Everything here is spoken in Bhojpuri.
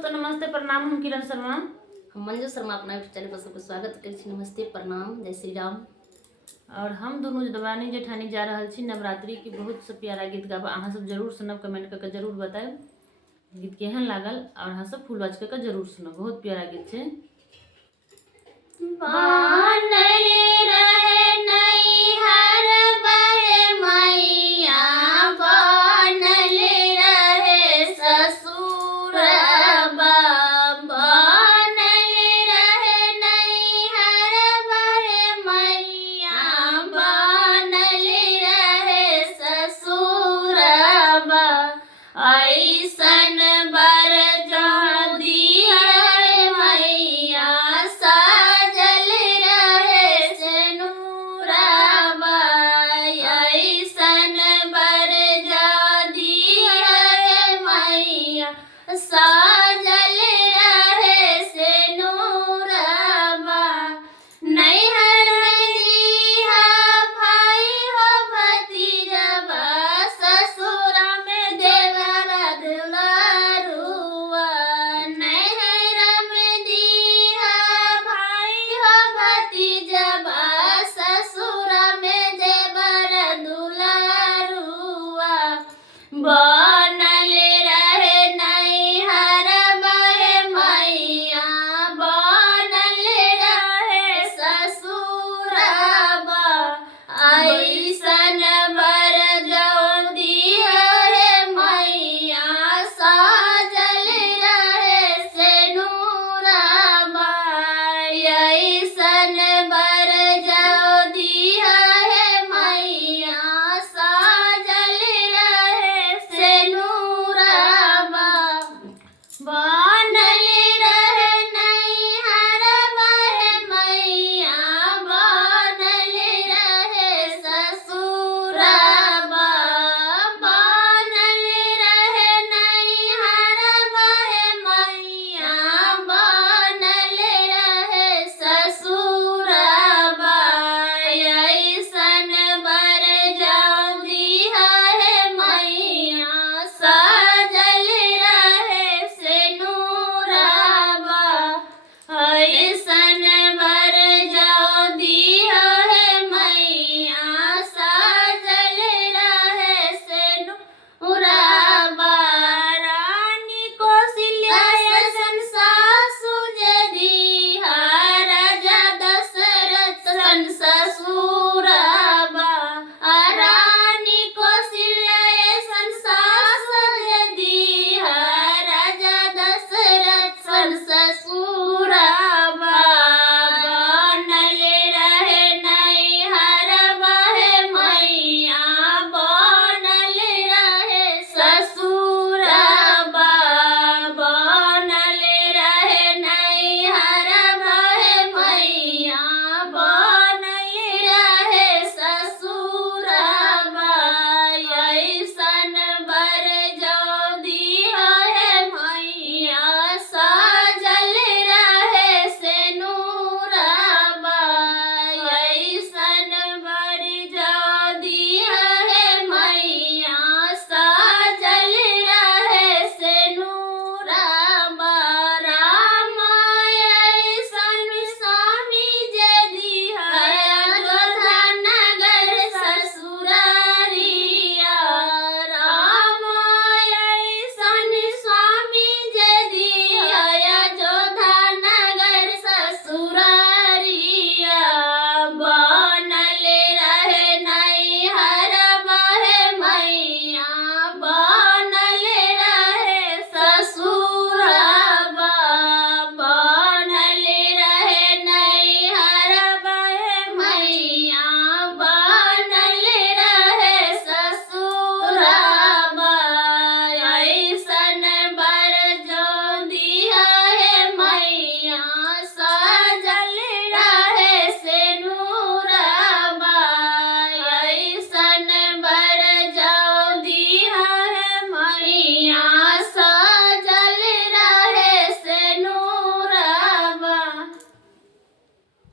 दोस्तों नमस्ते प्रणाम। हम किरण शर्मा हम मंजू शर्मा अपना चैनल पर सबको स्वागत करै छी। नमस्ते प्रणाम, जय श्री राम। और हम दोनों दबानी जेठानी जा रहल छी नवरात्रि के बहुत से प्यारा गीत गाबा। अहाँ सब जरूर सुनब, कमेंट करके जरूर बताएब गीत केहन लागल और अहाँ सब फुल बाज करके जरूर सुनब। बहुत प्यारा गीत छै।